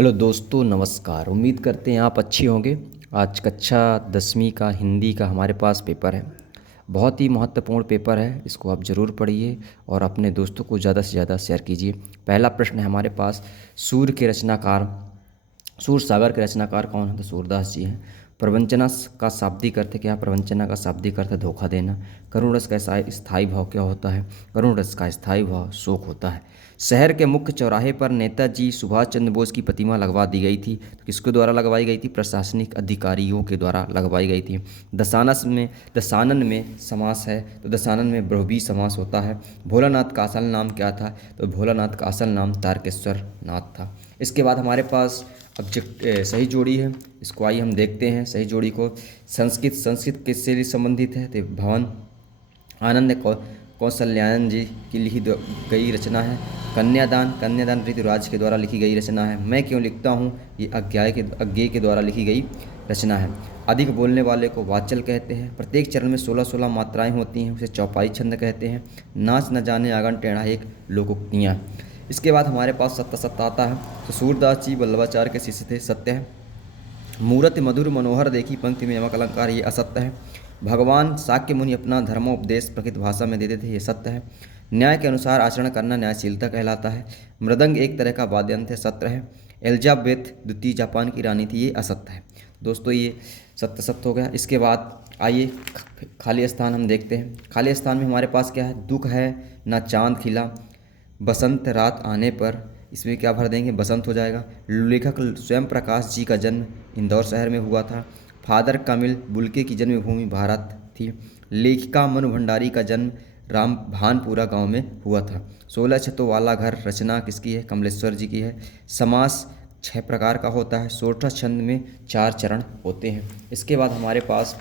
Hello दोस्तों, नमस्कार। उम्मीद करते हैं आप अच्छे होंगे। आज कक्षा 10वीं का हिंदी का हमारे पास पेपर है। बहुत ही महत्वपूर्ण पेपर है, इसको आप ज़रूर पढ़िए और अपने दोस्तों को ज़्यादा से ज़्यादा शेयर कीजिए। पहला प्रश्न है हमारे पास, सूर्य के रचनाकार, सूर सागर के रचनाकार कौन है? तो सूरदास जी हैं। प्रवंचना का शाब्दिक अर्थ क्या है? प्रवंचना का शाब्दिक अर्थ है धोखा देना। करुण रस का स्थायी भाव क्या होता है? करुण रस का स्थायी भाव शोक होता है। शहर के मुख्य चौराहे पर नेताजी सुभाष चंद्र बोस की प्रतिमा लगवा दी गई थी, तो किसके द्वारा लगवाई गई थी? प्रशासनिक अधिकारियों के द्वारा लगवाई गई थी। दशानन में समास है, तो दशानन में बहुव्रीहि समास होता है। भोलानाथ का असल नाम क्या था? तो भोलानाथ का असल नाम तारकेश्वर नाथ था। इसके बाद हमारे पास सही जोड़ी है, इसको आइए हम देखते हैं सही जोड़ी को। संस्कृत किससे संबंधित है? तो भवन आनंद कौशल्यायन जी की लिखी गई रचना है। कन्यादान ऋतुराज के द्वारा लिखी गई रचना है। मैं क्यों लिखता हूँ, ये अज्ञेय के द्वारा लिखी गई रचना है। अधिक बोलने वाले को वाचल कहते हैं। प्रत्येक चरण में 16-16 मात्राएं होती हैं, उसे चौपाई छंद कहते हैं। नाच न जाने आंगन टेढ़ा एक लोकोक्तियाँ। इसके बाद हमारे पास सत्य आता है, तो सूरदास जी वल्लभाचार्य के शिष्य थे, सत्य है। मूरत मधुर मनोहर देखी पंक्ति में यमक अलंकार, ये असत्य है। भगवान शाक्य मुनि अपना धर्मोपदेश प्रकृत भाषा में देते थे, ये सत्य है। न्याय के अनुसार आचरण करना न्यायशीलता कहलाता है। मृदंग एक तरह का वाद्य यंत्र है, सत्य है। एलिजाबेथ द्वितीय जापान की रानी थी, ये असत्य है। दोस्तों ये सत्य हो गया। इसके बाद आइए खाली स्थान हम देखते हैं। खाली स्थान में हमारे पास क्या है? दुख है ना चांद खिला, बसंत रात आने पर, इसमें क्या भर देंगे? बसंत हो जाएगा। लेखक स्वयं प्रकाश जी का जन्म इंदौर शहर में हुआ था। फादर कामिल बुल्के की जन्मभूमि भारत थी। लेखिका मनु भंडारी का जन्म राम भानपुरा गांव में हुआ था। 16 छतों वाला घर रचना किसकी है? कमलेश्वर जी की है। समास 6 प्रकार का होता है। सोरठा छंद में 4 चरण होते हैं। इसके बाद हमारे पास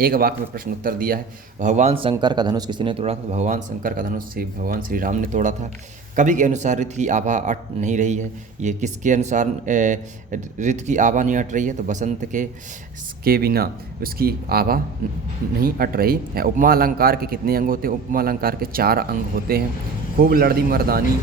एक वाक्य में प्रश्न उत्तर दिया है। भगवान शंकर का धनुष किसने तोड़ा था? भगवान शंकर का धनुष भगवान श्री राम ने तोड़ा था। कवि के अनुसार ऋतु की आभा अट नहीं रही है, ये किसके अनुसार ऋतु की आभा नहीं अट रही है? तो बसंत के बिना उसकी आभा नहीं अट रही है। उपमा अलंकार के कितने अंग होते हैं? उपमा अलंकार के 4 अंग होते हैं। खूब लड़दी मर्दानी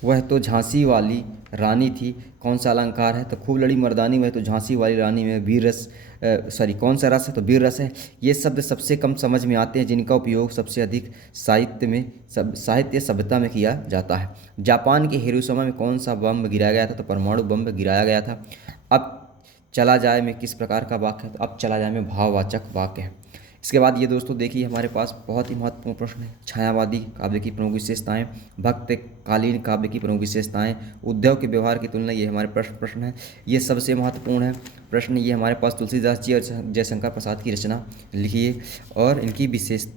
वह तो झांसी वाली रानी थी, कौन सा अलंकार है? तो खूब लड़ी मर्दानी वह तो झांसी वाली रानी में वीर रस कौन सा रस है? तो वीर रस है। ये शब्द सबसे कम समझ में आते हैं, जिनका उपयोग सबसे अधिक साहित्य सभ्यता में किया जाता है। जापान के हिरोशिमा में कौन सा बम गिराया गया था? तो परमाणु बम गिराया गया था। अब चला जाए में किस प्रकार का वाक्य है? तो अब चला जाए में भाववाचक वाक्य है। इसके बाद ये दोस्तों देखिए हमारे पास बहुत ही महत्वपूर्ण प्रश्न है। छायावादी काव्य की प्रमुख विशेषताएं, भक्तकालीन काव्य की प्रमुख विशेषताएं, उद्धव के व्यवहार की तुलना, ये हमारे प्रश्न है। ये सबसे महत्वपूर्ण है प्रश्न। ये हमारे पास तुलसीदास जी और जयशंकर प्रसाद की रचना लिखिए और इनकी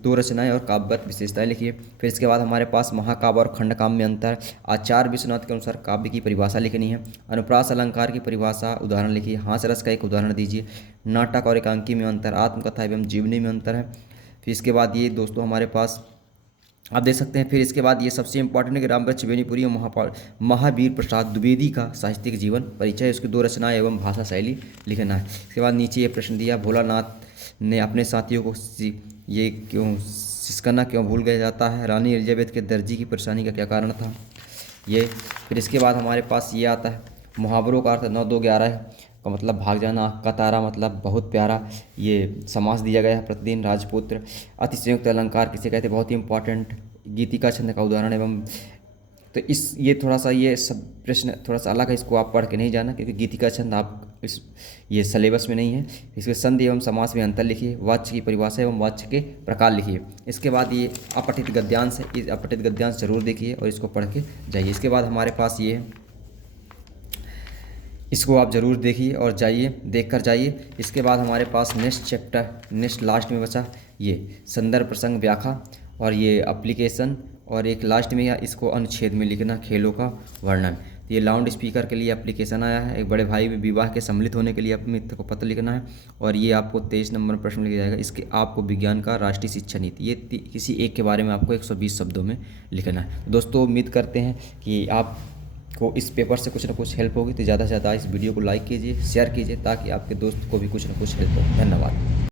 2 रचनाएं और काव्यगत विशेषताएं लिखिए। फिर इसके बाद हमारे पास महाकाव्य और खंडकाव्य में अंतर। आचार्य विश्वनाथ के अनुसार काव्य की परिभाषा लिखनी है। अनुप्रास अलंकार की परिभाषा उदाहरण लिखिए। हास्य रस का एक उदाहरण दीजिए। नाटक और एकांकी में अंतर, आत्मकथा एवं जीवनी में अंतर है। फिर इसके बाद ये दोस्तों हमारे पास आप देख सकते हैं। फिर इसके बाद ये सबसे इंपॉर्टेंट है कि रामवृक्ष बेनीपुरी और महावीर प्रसाद द्विवेदी का साहित्यिक जीवन परिचय, उसकी 2 रचनाएं एवं भाषा शैली लिखना है। इसके बाद नीचे ये प्रश्न दिया, भोलानाथ ने अपने साथियों को ये क्यों सिसकना क्यों भूल गया जाता है? रानी एलिजाबेथ के दर्जी की परेशानी का क्या कारण था? ये फिर इसके बाद हमारे पास ये आता है, मुहावरों का अर्थ 9 2 11 का मतलब भाग जाना, का तारा मतलब बहुत प्यारा, ये समास दिया गया है। प्रतिदिन राजपुत्र। अतिसंयुक्त अलंकार किसे कहते हैं? बहुत ही इंपॉर्टेंट। गीतिका छंद का उदाहरण एवं, तो ये थोड़ा सा ये सब प्रश्न थोड़ा सा अलग है, इसको आप पढ़ के नहीं जाना, क्योंकि गीतिका छंद ये सिलेबस में नहीं है। इसके संधि एवं समास में अंतर लिखिए। वाच्य की परिभाषा एवं वाच्य के प्रकार लिखिए। इसके बाद ये अपठित गद्यांश है, इस अपठित गद्यांश जरूर देखिए और इसको पढ़ के जाइए। इसके बाद हमारे पास ये है, इसको आप ज़रूर देखिए और जाइए, देख कर जाइए। इसके बाद हमारे पास नेक्स्ट लास्ट में बचा ये संदर्भ प्रसंग व्याख्या और ये एप्लीकेशन, और एक लास्ट में या इसको अनुच्छेद में लिखना खेलों का वर्णन। ये लाउड स्पीकर के लिए एप्लीकेशन आया है। एक बड़े भाई में विवाह के सम्मिलित होने के लिए अपने मित्र को पत्र लिखना है, और ये आपको 23 नंबर प्रश्न लिखा जाएगा। इसके आपको विज्ञान का राष्ट्रीय शिक्षा नीति, ये किसी एक के बारे में आपको 120 शब्दों में लिखना है। दोस्तों उम्मीद करते हैं कि आप को इस पेपर से कुछ ना कुछ हेल्प होगी, तो ज़्यादा से ज़्यादा इस वीडियो को लाइक कीजिए, शेयर कीजिए, ताकि आपके दोस्त को भी कुछ ना कुछ हेल्प हो। धन्यवाद।